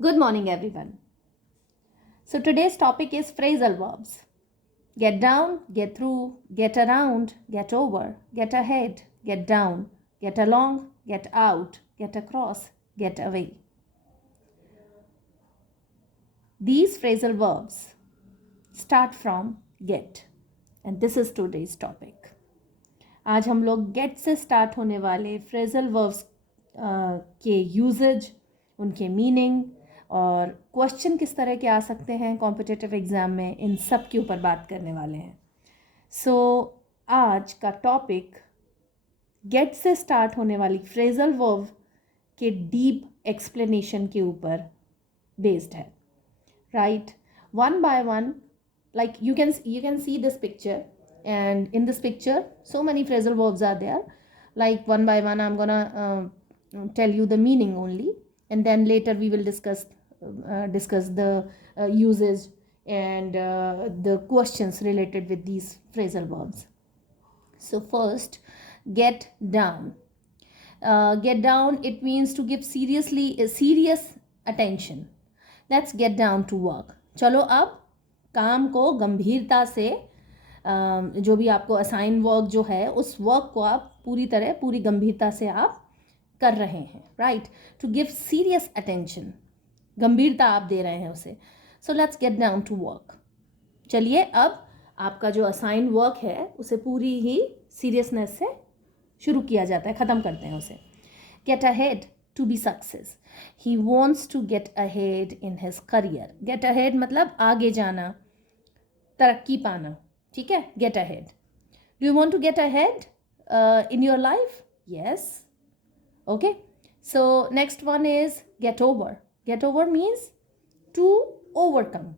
Good morning, everyone. So, today's topic is phrasal verbs: get down, get through, get around, get over, get ahead, get down, get along, get out, get across, get away. These phrasal verbs start from get, and this is today's topic. आज हम लोग get से start होने वाले phrasal verbs के usage, उनके meaning और question किस तरह के आ सकते हैं कॉम्पिटिटिव एग्ज़ाम में, इन सब के ऊपर बात करने वाले हैं. आज का टॉपिक गेट से स्टार्ट होने वाली फ्रेजल वर्ब के डीप एक्सप्लेनेशन के ऊपर बेस्ड है. Right, one by one, like you can see this picture, and in this picture so many phrasal verbs are there. Like one by one I'm gonna tell you the meaning only, and then later we will discuss the usage and the questions related with these phrasal verbs. So first, get down. Get down, it means to give serious attention. Let's get down to work. चलो अब काम को गंभीरता से, जो भी आपको assign work जो है उस वर्क को आप पूरी गंभीरता से आप कर रहे हैं. Right, to give serious attention, गंभीरता आप दे रहे हैं उसे. So let's get down to work. चलिए अब आपका जो असाइन वर्क है उसे पूरी ही सीरियसनेस से शुरू किया जाता है, ख़त्म करते हैं उसे. Get ahead, to be success. He wants to get ahead in his career. Get ahead मतलब आगे जाना, तरक्की पाना. ठीक है, get ahead. Do you want to get ahead in your life? Yes. Okay, so next one is get over. Get over means to overcome.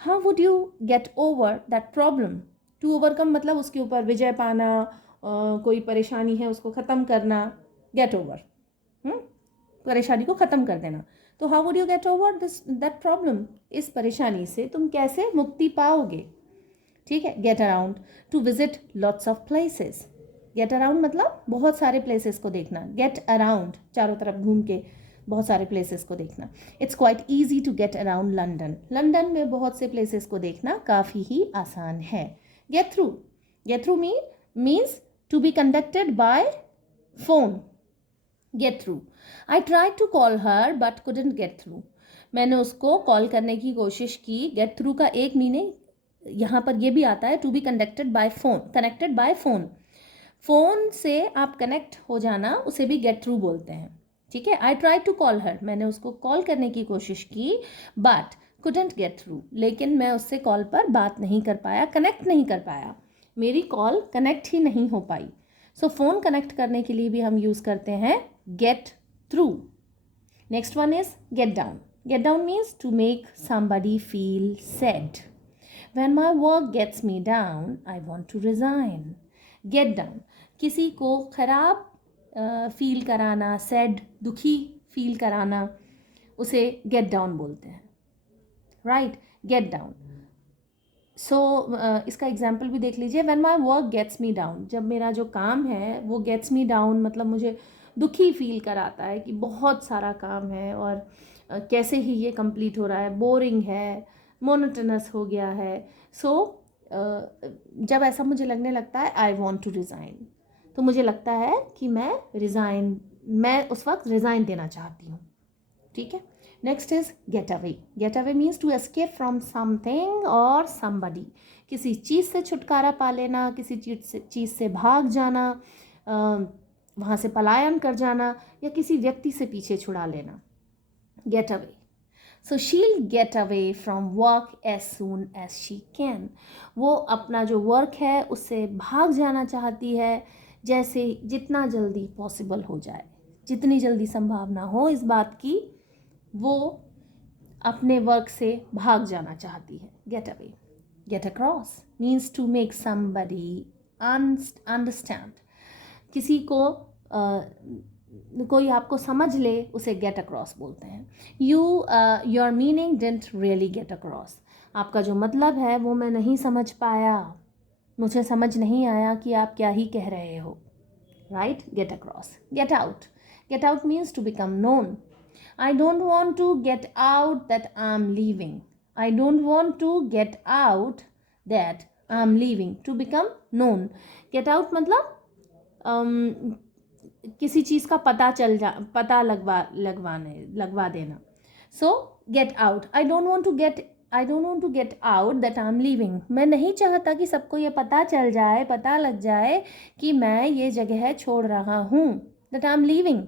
How would you get over that problem? To overcome मतलब उसके ऊपर विजय पाना, कोई परेशानी है उसको ख़त्म करना. गेट ओवर, परेशानी को ख़त्म कर देना. तो how would you get over that problem? इस परेशानी से तुम कैसे मुक्ति पाओगे? ठीक है. Get around, to visit lots of places. Get around मतलब बहुत सारे प्लेसेस को देखना. गेट अराउंड, चारों तरफ घूम के बहुत सारे प्लेसेस को देखना. It's quite easy to get around London. London में बहुत से प्लेसेस को देखना काफ़ी ही आसान है. Get through. Get through means to be conducted by phone. Get through. I try to call her but couldn't get through. मैंने उसको कॉल करने की कोशिश की. गेट थ्रू का एक मीनिंग यहाँ पर ये भी आता है, to be connected by phone. Connected by phone, phone से आप कनेक्ट हो जाना, उसे भी गेट थ्रू बोलते हैं. ठीक है. I try to call her, मैंने उसको कॉल करने की कोशिश की, बट कुडंट गेट थ्रू, लेकिन मैं उससे कॉल पर बात नहीं कर पाया, कनेक्ट नहीं कर पाया, मेरी कॉल कनेक्ट ही नहीं हो पाई. सो फ़ोन कनेक्ट करने के लिए भी हम यूज़ करते हैं get through. Next one is get down. Get down means to make somebody feel sad. When my work gets me down, I want to resign. Get down, किसी को ख़राब फील कराना, सैड, दुखी फील कराना, उसे get down बोलते हैं. Right, get down. सो इसका एग्जाम्पल भी देख लीजिए. When my work gets me down, जब मेरा जो काम है वो गेट्स मी डाउन मतलब मुझे दुखी फील कराता है कि बहुत सारा काम है और कैसे ही ये कंप्लीट हो रहा है, बोरिंग है, मोनोटनस हो गया है. सो जब ऐसा मुझे लगने लगता है, आई वॉन्ट टू रिज़ाइन, तो मुझे लगता है कि मैं उस वक्त रिज़ाइन देना चाहती हूँ. ठीक है. Next is get away. Get away means to escape from something और समबडी. किसी चीज़ से छुटकारा पा लेना, किसी चीज़ से भाग जाना, वहाँ से पलायन कर जाना, या किसी व्यक्ति से पीछे छुड़ा लेना. Gate away. So she'll get away from work as soon as she can. वो अपना जो वर्क है उससे भाग जाना चाहती है, जैसे जितना जल्दी पॉसिबल हो जाए, जितनी जल्दी संभावना हो इस बात की, वो अपने वर्क से भाग जाना चाहती है. Get away. Get across means to make somebody understand. किसी को कोई आपको समझ ले, उसे गेट अक्रॉस बोलते हैं. Your meaning didn't really get across. आपका जो मतलब है वो मैं नहीं समझ पाया, मुझे समझ नहीं आया कि आप क्या ही कह रहे हो. Right, get across. Get out. Get out means to become known. I don't want to get out that I'm leaving. I don't want to get out that I'm leaving. To become known. Get out मतलब किसी चीज़ का पता लगवा देना. So get out. I don't want to get out that I'm leaving. मैं नहीं चाहता कि सबको ये पता लग जाए कि मैं ये जगह छोड़ रहा हूँ. That I'm leaving.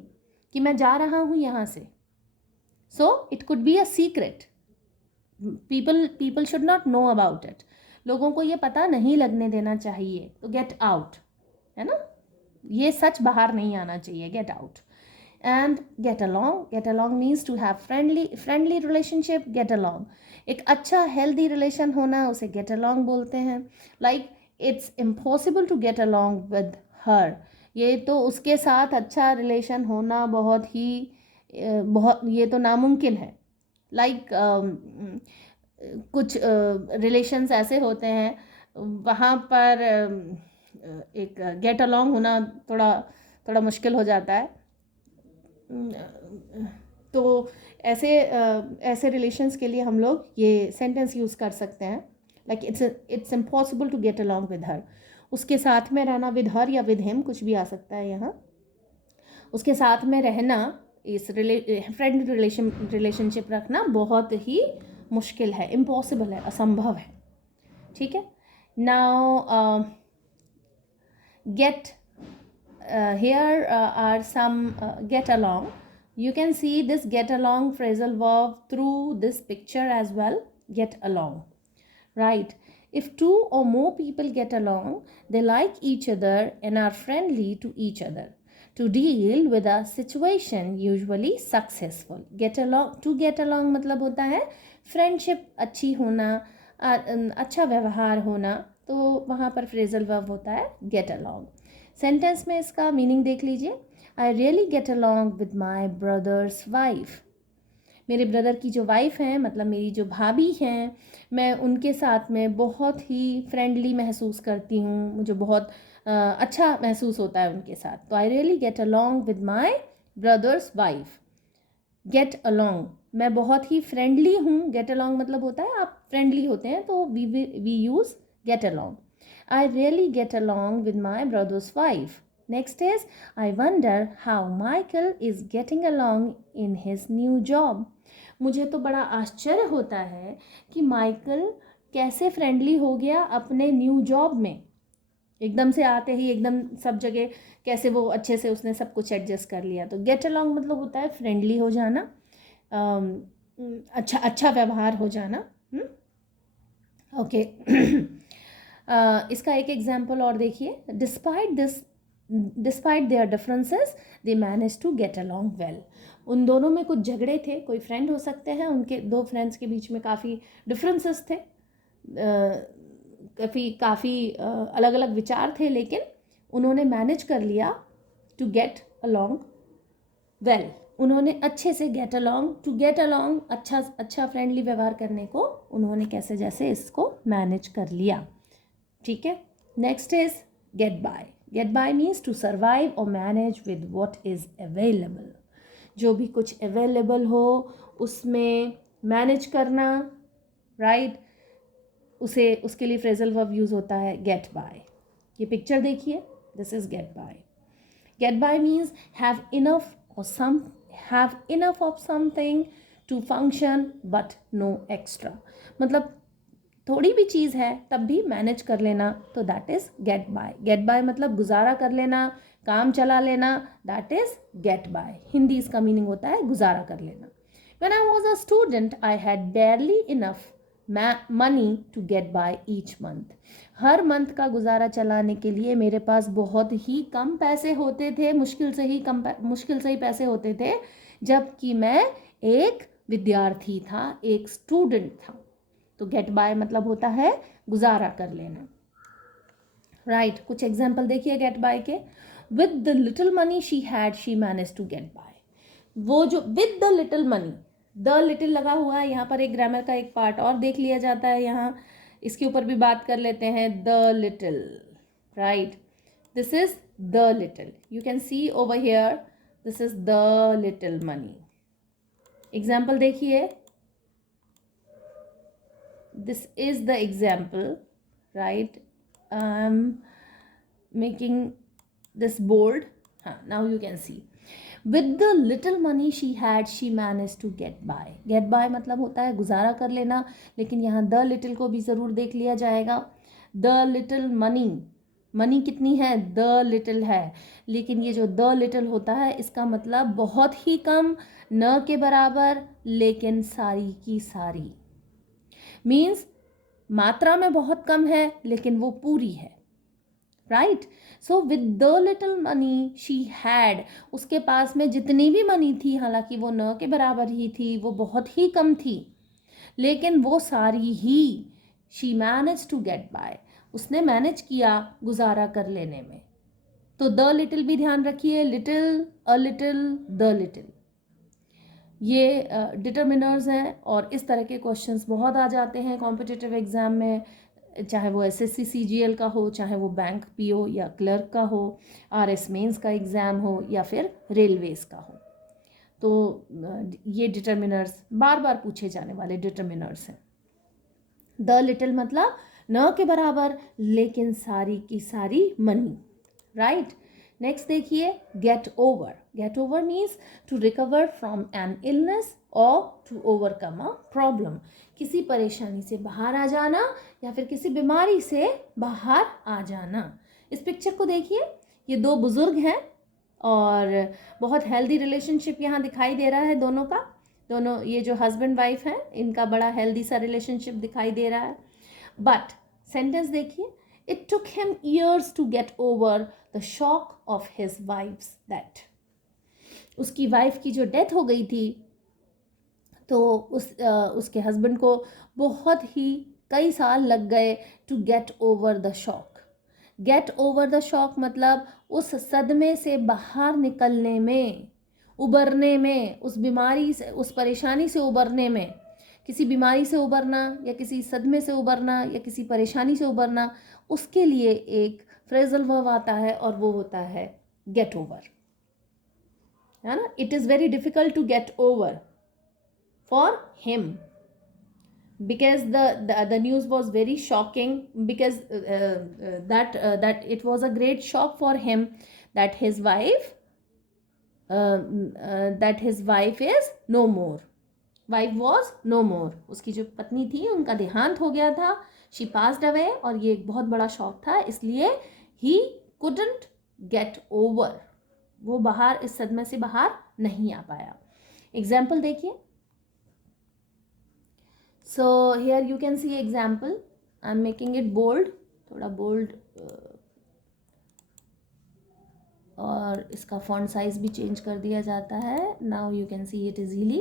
कि मैं जा रहा हूँ यहाँ से. So it could be a secret. People should not know about it. लोगों को ये पता नहीं लगने देना चाहिए. तो get out, है ना? ये सच बाहर नहीं आना चाहिए. Get out. And get along means to have friendly relationship. Get along, एक अच्छा healthy relation होना, उसे get along बोलते हैं. Like it's impossible to get along with her. ये तो उसके साथ अच्छा relation होना बहुत ये तो नामुमकिन है. Like कुछ रिलेशंस ऐसे होते हैं वहाँ पर एक गेट अलॉन्ग होना थोड़ा मुश्किल हो जाता है. तो ऐसे रिलेशंस के लिए हम लोग ये सेंटेंस यूज़ कर सकते हैं. Like it's impossible to get along with her. उसके साथ में रहना, विद हर या विद हिम कुछ भी आ सकता है यहाँ. उसके साथ में रहना, इस फ्रेंड रिलेशनशिप रखना बहुत ही मुश्किल है, इम्पॉसिबल है, असंभव है. ठीक है. Now get here are some get along. You can see this get along phrasal verb through this picture as well. Get along, right? If two or more people get along, they like each other and are friendly to each other to deal with a situation, usually successful. To get along मतलब होता है friendship अच्छी होना, अच्छा व्यवहार होना. तो वहाँ पर फ्रेजल वर्ब होता है गेट अलॉन्ग. सेंटेंस में इसका मीनिंग देख लीजिए. आई really get along with my brother's wife. मेरे ब्रदर की जो वाइफ हैं, मतलब मेरी जो भाभी हैं, मैं उनके साथ में बहुत ही फ्रेंडली महसूस करती हूँ. मुझे बहुत अच्छा महसूस होता है उनके साथ. तो I really get along with my brother's wife. Get along, मैं बहुत ही फ्रेंडली हूँ. गेट अलॉन्ग मतलब होता है आप फ्रेंडली होते हैं, तो we use get along. I really get along with my brother's wife. Next is, I wonder how Michael is getting along in his new job. मुझे तो बड़ा आश्चर्य होता है कि माइकल कैसे फ्रेंडली हो गया अपने न्यू जॉब में. एकदम से आते ही एकदम सब जगह कैसे वो अच्छे से उसने सब कुछ एडजस्ट कर लिया. तो गेट अलॉन्ग मतलब होता है फ्रेंडली हो जाना, अच्छा व्यवहार हो जाना. ओके. इसका एक एग्जाम्पल और देखिए. Despite their differences they manage to get along well. उन दोनों में कुछ झगड़े थे. कोई फ्रेंड हो सकते हैं, उनके दो फ्रेंड्स के बीच में काफ़ी डिफरेंसेस थे, काफ़ी अलग अलग विचार थे, लेकिन उन्होंने मैनेज कर लिया टू गेट अलॉन्ग वेल. उन्होंने अच्छे से गेट अलॉन्ग अच्छा फ्रेंडली व्यवहार करने को उन्होंने कैसे जैसे इसको मैनेज कर लिया. ठीक है. Next is get by. Get by means to survive और manage with what is available. जो भी कुछ अवेलेबल हो उसमें मैनेज करना, राइट. उसके लिए फ्रेजल वर्ब यूज़ होता है गेट बाय. ये पिक्चर देखिए, this is get by. Get by means have enough of something to function but no extra. मतलब थोड़ी भी चीज़ है तब भी मैनेज कर लेना, तो that is get by. Get by मतलब गुजारा कर लेना, काम चला लेना, that is get by. Hindi इसका मीनिंग होता है गुजारा कर लेना. When I was a student, I had barely enough money to get by each month. Her month का गुजारा चलाने के लिए मेरे पास बहुत ही कम पैसे होते थे, मुश्किल से ही पैसे होते थे, जबकि मैं एक विद्यार्थी था, एक स्टूडेंट था. तो गेट बाय मतलब होता है गुजारा कर लेना, राइट. कुछ एग्जाम्पल देखिए गेट बाय के. With the little money she had she manage to get by. वो जो with the little money, the little लगा हुआ है यहाँ पर. एक ग्रामर का एक पार्ट और देख लिया जाता है यहाँ, इसके ऊपर भी बात कर लेते हैं. The little, right. This is the little. You can see over here, this is the little money. Example देखिए, this is the example, right? I am making this bold. हाँ, now you can see. With the little money she had, she managed to get by. Get by मतलब होता है गुजारा कर लेना, लेकिन यहाँ the little को भी ज़रूर देख लिया जाएगा. The little money, मनी कितनी है? the little है, लेकिन ये जो the little होता है इसका मतलब बहुत ही कम, न के बराबर, लेकिन सारी की सारी. मीन्स मात्रा में बहुत कम है लेकिन वो पूरी है. Right? So with the little money she had, उसके पास में जितनी भी मनी थी, हालांकि वो न के बराबर ही थी, वो बहुत ही कम थी, लेकिन वो सारी ही, she manage to get by, उसने मैनेज किया गुजारा कर लेने में. तो द लिटिल भी ध्यान रखिए, little, a little, the little, ये डिटर्मिनर्स हैं. और इस तरह के क्वेश्चंस बहुत आ जाते हैं कॉम्पिटिटिव एग्जाम में, चाहे वो एसएससी सीजीएल का हो, चाहे वो बैंक पीओ या क्लर्क का हो, आरएस मेंस का एग्ज़ाम हो, या फिर रेलवेज़ का हो. तो ये डिटर्मिनर्स बार बार पूछे जाने वाले डिटर्मिनर्स हैं. द लिटिल मतलब न के बराबर लेकिन सारी की सारी मनी. राइट? नेक्स्ट देखिए, get over. Get over means to recover from an illness और टू ओवरकम अ प्रॉब्लम. किसी परेशानी से बाहर आ जाना या फिर किसी बीमारी से बाहर आ जाना. इस पिक्चर को देखिए, ये दो बुजुर्ग हैं और बहुत हेल्दी रिलेशनशिप यहाँ दिखाई दे रहा है दोनों का. दोनों ये जो हस्बैंड वाइफ हैं, इनका बड़ा हेल्दी सा रिलेशनशिप दिखाई दे रहा है. बट सेंटेंस देखिए, it took him years to get over the shock of his wife's death. उसकी वाइफ की जो डेथ हो गई थी, तो उसके हस्बैंड को बहुत ही कई साल लग गए to get over the shock. Get over the shock मतलब उस सदमे से बाहर निकलने में, उबरने में, उस बीमारी से, उस परेशानी से उबरने में. किसी बीमारी से उबरना या किसी सदमे से उबरना या किसी परेशानी से उबरना, उसके लिए एक फ्रेजल वर्ब आता है और वो होता है गेट ओवर. है ना? It is very difficult to get over for him because the news was very shocking, because that it was a great shock for him that his wife is no more. Wife was no more. उसकी जो पत्नी थी उनका देहांत हो गया था. she passed away. और ये एक बहुत बड़ा शॉक था, इसलिए he couldn't get over. वो बाहर, इस सदमे से बाहर नहीं आ पाया. एग्जाम्पल देखिए. So here you can see example. I'm making it bold, थोड़ा bold, और इसका font size भी change कर दिया जाता है. Now you can see it easily.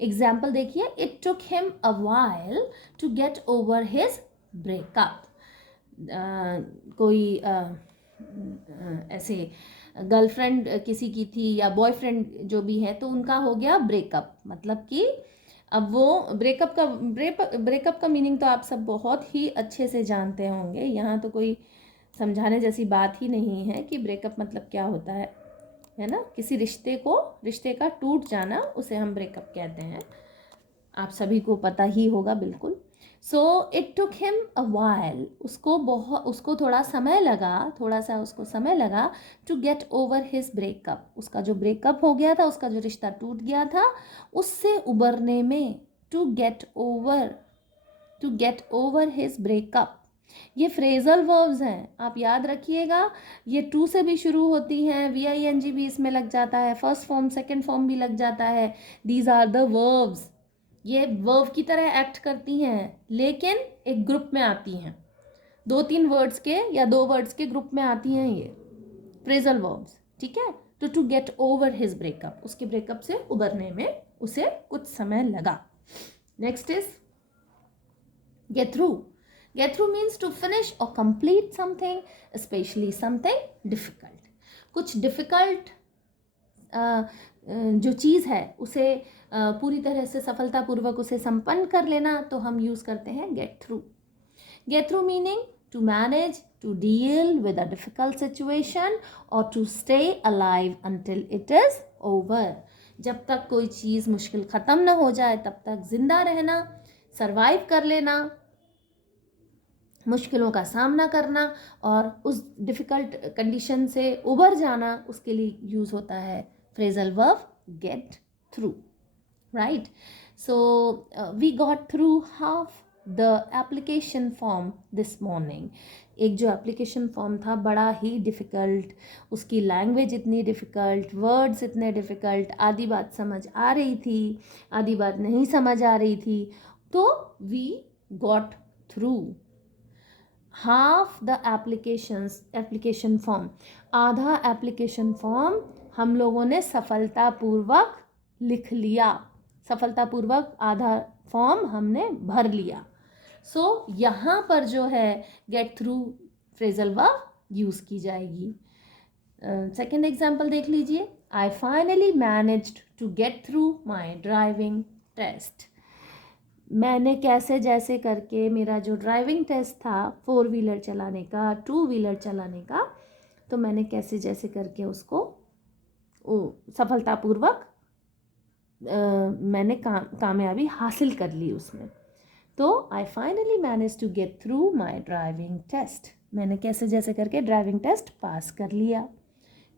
Example देखिए, it took him a while to get over his breakup. कोई ऐसे गर्लफ्रेंड किसी की थी या बॉयफ्रेंड जो भी है, तो उनका हो गया ब्रेकअप. मतलब कि अब वो ब्रेकअप का मीनिंग तो आप सब बहुत ही अच्छे से जानते होंगे. यहाँ तो कोई समझाने जैसी बात ही नहीं है कि ब्रेकअप मतलब क्या होता है ना? किसी रिश्ते का टूट जाना, उसे हम ब्रेकअप कहते हैं. आप सभी को पता ही होगा बिल्कुल. So it took him a while, उसको थोड़ा सा उसको समय लगा to get over his breakup. उसका जो ब्रेकअप हो गया था, उसका जो रिश्ता टूट गया था, उससे उबरने में. To get over his breakup. ये फ्रेजल वर्ब्स हैं, आप याद रखिएगा. ये टू से भी शुरू होती हैं, VING भी इसमें लग जाता है, फर्स्ट फॉर्म सेकंड फॉर्म भी लग जाता है. These are the verbs. ये वर्ब की तरह एक्ट करती हैं, लेकिन एक ग्रुप में आती हैं. 2-3 वर्ड्स के या 2 वर्ड्स के ग्रुप में आती हैं ये फ्रेजल वर्ब्स. ठीक है? तो to get over his breakup, उसके ब्रेकअप से उबरने में उसे कुछ समय लगा. Next is get through. Get through means to finish और complete something, specially something difficult. कुछ डिफिकल्ट जो चीज़ है उसे पूरी तरह से सफलतापूर्वक उसे संपन्न कर लेना, तो हम यूज़ करते हैं get through. Get through meaning to manage, to deal with a difficult situation और to stay alive until it is over. जब तक कोई चीज़ मुश्किल ख़त्म ना हो जाए तब तक ज़िंदा रहना, सरवाइव कर लेना, मुश्किलों का सामना करना और उस डिफ़िकल्ट कंडीशन से उबर जाना, उसके लिए यूज़ होता है phrasal verb get through, right? So we got through half the application form this morning. एक जो एप्लीकेशन फॉर्म था बड़ा ही डिफ़िकल्ट, उसकी लैंग्वेज इतनी डिफ़िकल्ट, वर्ड्स इतने डिफ़िकल्ट, आधी बात समझ आ रही थी, आधी बात नहीं समझ आ रही थी, तो we got through half the application form, आधा एप्लीकेशन फॉर्म हम लोगों ने सफलतापूर्वक लिख लिया, सफलतापूर्वक आधा फॉर्म हमने भर लिया। सो यहाँ पर जो है get through phrasal verb use की जाएगी। सेकेंड एग्जाम्पल देख लीजिए, I finally managed to get through my driving test. मैंने कैसे जैसे करके मेरा जो ड्राइविंग टेस्ट था 4 व्हीलर चलाने का, 2 व्हीलर चलाने का, तो मैंने कैसे जैसे करके उसको सफलतापूर्वक मैंने कामयाबी हासिल कर ली उसमें। तो I finally manage to get through my driving test, मैंने कैसे जैसे करके ड्राइविंग टेस्ट पास कर लिया।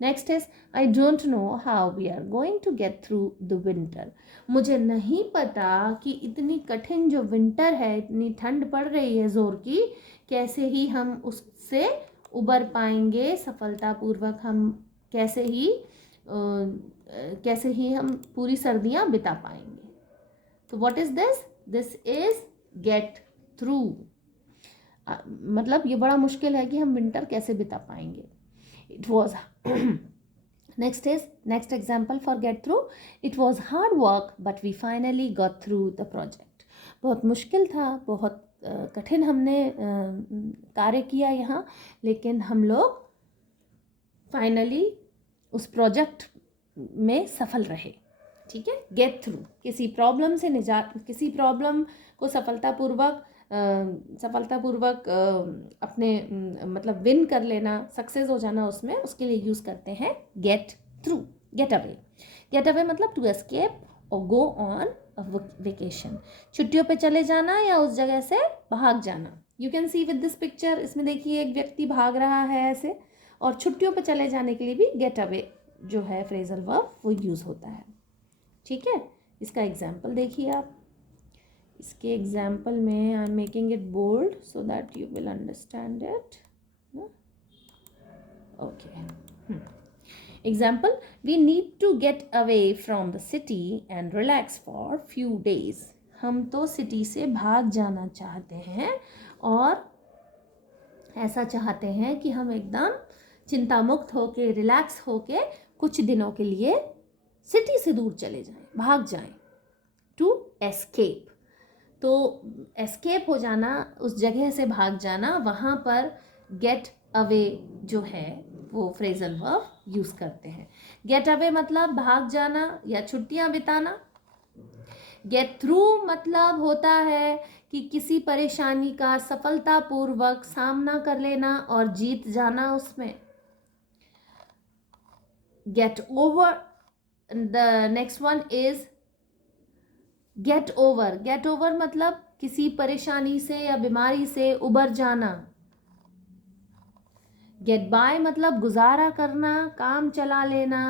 Next is I don't know how we are going to get through the winter. मुझे नहीं पता कि इतनी कठिन जो विंटर है, इतनी ठंड पड़ रही है ज़ोर की, कैसे ही हम उससे उबर पाएंगे सफलतापूर्वक, हम कैसे ही हम पूरी सर्दियाँ बिता पाएंगे। तो what is this? This is get through. मतलब ये बड़ा मुश्किल है कि हम विंटर कैसे बिता पाएंगे। It was next example for get through, it was hard work but we finally got through the project. बहुत मुश्किल था, बहुत कठिन हमने कार्य किया यहाँ, लेकिन हम लोग फाइनली उस प्रोजेक्ट में सफल रहे। ठीक है, गेट थ्रू, किसी प्रॉब्लम से निजात, किसी प्रॉब्लम को सफलतापूर्वक अपने मतलब विन कर लेना, सक्सेस हो जाना उसमें, उसके लिए यूज़ करते हैं get through. Gate away, get away मतलब टू एस्केप और गो ऑन अ वेकेशन, छुट्टियों पे चले जाना या उस जगह से भाग जाना। You can C with this picture, इसमें देखिए एक व्यक्ति भाग रहा है ऐसे, और छुट्टियों पे चले जाने के लिए भी गेट अवे जो है फ्रेजल वर्ब वो यूज़ होता है। ठीक है, इसका एग्जाम्पल देखिए आप। इसके एग्जाम्पल में I am making it bold so that you will understand it. Okay, example, we need to get away from the city and relax for few days. हम तो सिटी से भाग जाना चाहते हैं और ऐसा चाहते हैं कि हम एकदम चिंता मुक्त होके, रिलैक्स होके कुछ दिनों के लिए सिटी से दूर चले जाएं, भाग जाएं। टू एस्केप, तो एस्केप हो जाना, उस जगह से भाग जाना, वहाँ पर गेट अवे जो है वो फ्रेजल वर्ब यूज़ करते हैं। गेट अवे मतलब भाग जाना या छुट्टियाँ बिताना। गेट थ्रू मतलब होता है कि किसी परेशानी का सफलतापूर्वक सामना कर लेना और जीत जाना उसमें। Gate over, the next one is get over. Get over मतलब किसी परेशानी से या बीमारी से उबर जाना। गेट बाय मतलब गुजारा करना, काम चला लेना।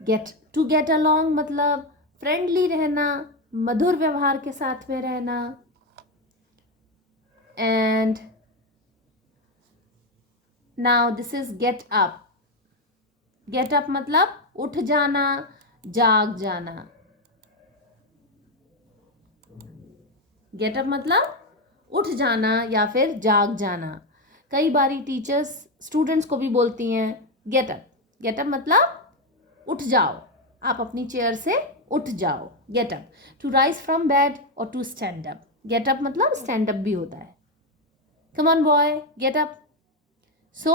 गेट अलोंग मतलब फ्रेंडली रहना, मधुर व्यवहार के साथ में रहना। And now this is get up. Get up मतलब उठ जाना, जाग जाना। गेट अप मतलब उठ जाना या फिर जाग जाना। कई बारी टीचर्स स्टूडेंट्स को भी बोलती हैं गेट अप। गेट अप मतलब उठ जाओ, आप अपनी चेयर से उठ जाओ। Get up, to rise from bed और to stand up. Get up मतलब स्टैंड अप भी होता है। Come on boy, get up. So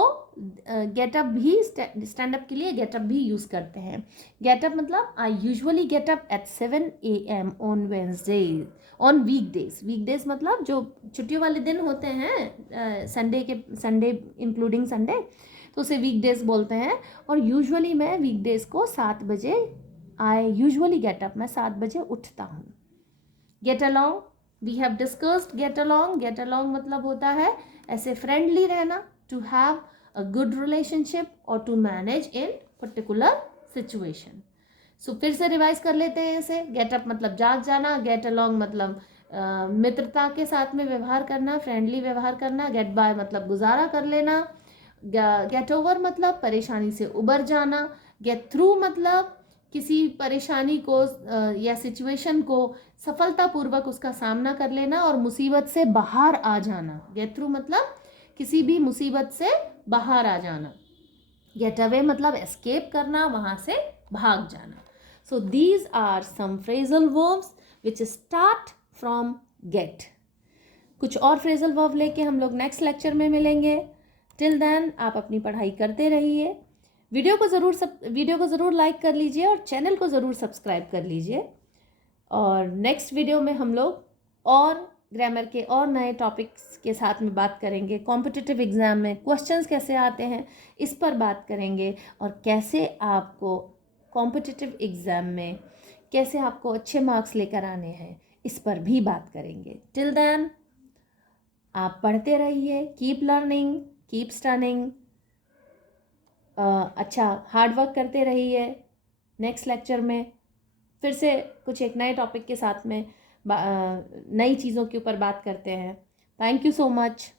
get up भी स्टैंड अप के लिए गेट अप भी यूज़ करते हैं। गेट अप मतलब I usually get up at 7 AM on Wednesday, on weekdays. Weekdays मतलब जो छुट्टियों वाले दिन होते हैं, संडे इंक्लूडिंग संडे, तो उसे वीकडेज बोलते हैं। और यूजुअली मैं वीकडेज को 7 बजे, आई यूजुअली गेट अप, मैं 7 बजे उठता हूँ। Get along, we have discussed get along. Get along मतलब होता है ऐसे फ्रेंडली रहना, to have a good relationship और to manage in particular situation. So फिर से रिवाइज कर लेते हैं इसे। गेट अप मतलब जाग जाना, गेट अलॉन्ग मतलब मित्रता के साथ में व्यवहार करना, फ्रेंडली व्यवहार करना, गेट बाय मतलब गुजारा कर लेना, गेट ओवर मतलब परेशानी से उबर जाना, गेट थ्रू मतलब किसी परेशानी को या सिचुएशन को सफलतापूर्वक उसका सामना कर लेना और मुसीबत से बाहर आ जाना। गेट थ्रू मतलब किसी भी मुसीबत से बाहर आ जाना। गेट अवे मतलब एस्केप करना, वहाँ से भाग जाना। So these are some phrasal verbs which start from get. कुछ और फ्रेजल वर्ब लेके हम लोग नेक्स्ट लेक्चर में मिलेंगे। टिल देन आप अपनी पढ़ाई करते रहिए। वीडियो को ज़रूर लाइक कर लीजिए और चैनल को ज़रूर सब्सक्राइब कर लीजिए। और नेक्स्ट वीडियो में हम लोग और ग्रामर के और नए टॉपिक्स के साथ में बात करेंगे। कॉम्पिटिटिव एग्ज़ाम में क्वेश्चंस कैसे आते हैं इस पर बात करेंगे, और कैसे आपको कॉम्पिटिटिव एग्ज़ाम में कैसे आपको अच्छे मार्क्स लेकर आने हैं इस पर भी बात करेंगे। टिल देन आप पढ़ते रहिए, कीप लर्निंग, कीप स्टडिंग, अच्छा हार्ड वर्क करते रहिए। नेक्स्ट लेक्चर में फिर से कुछ एक नए टॉपिक के साथ में नई चीज़ों के ऊपर बात करते हैं। Thank you so much.